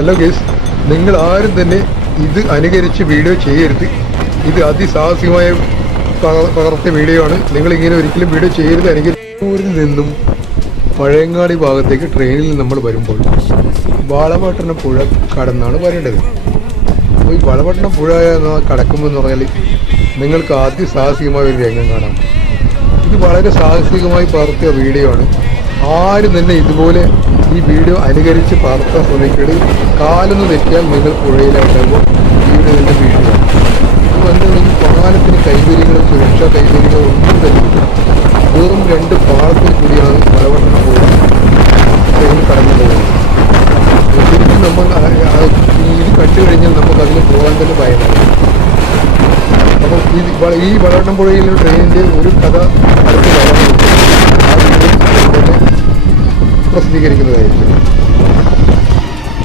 Hello guys, നിങ്ങൾ ആരും തന്നെ ഇത് അനുകരിച്ച് വീഡിയോ ചെയ്യരുത്. ഇത് അതിസാഹസികമായ പകർത്തിയ വീഡിയോ ആണ്. നിങ്ങൾ ഇങ്ങനെ ഒരിക്കലും വീഡിയോ ചെയ്യരുത്. അനുകരിച്ചൂരിൽ നിന്നും പഴയങ്ങാടി ഭാഗത്തേക്ക് ട്രെയിനിൽ നമ്മൾ വരുമ്പോൾ വളപട്ടണം പുഴ കടന്നാണ് വരേണ്ടത്. അപ്പോൾ ഈ വളപട്ടണം പുഴ കടക്കുമ്പോൾ എന്ന് പറഞ്ഞാൽ നിങ്ങൾക്ക് അതിസാഹസികമായ ഒരു രംഗം കാണാം. ഇത് വളരെ സാഹസികമായി പകർത്തിയ വീഡിയോ ആണ്. ആരും തന്നെ ഇതുപോലെ ഈ വീഡിയോ അനുകരിച്ച് പകർത്താൻ ശ്രമിക്കരുത്. കാലൊന്ന് തെറ്റിയാൽ നിങ്ങൾ പുഴയിലായിട്ടാകുമ്പോൾ വീഡിയോ തന്നെ വീഡിയോ. അതുകൊണ്ട് ഈ പാലത്തിന് കൈവരികളും സുരക്ഷാ കൈവരികളും ഒന്നും തന്നെ വെറും 2 പാളത്തിൽ കൂടിയാണ് വളപട്ടണം പുഴ ട്രെയിൻ കടന്നു പോകുന്നത്. ശരിക്കും നമ്മൾ ഇത് കണ്ടു കഴിഞ്ഞാൽ നമുക്ക് അതിൽ പോകാൻ തന്നെ ഭയമാണ്. അപ്പോൾ ഈ വളപട്ടണം പുഴയിലെ ട്രെയിനിൻ്റെ ഒരു കഥ അടുത്ത് വരാനുണ്ട്. ആ വീഡിയോ തന്നെ പ്രസിദ്ധീകരിക്കുന്നതായിരിക്കും.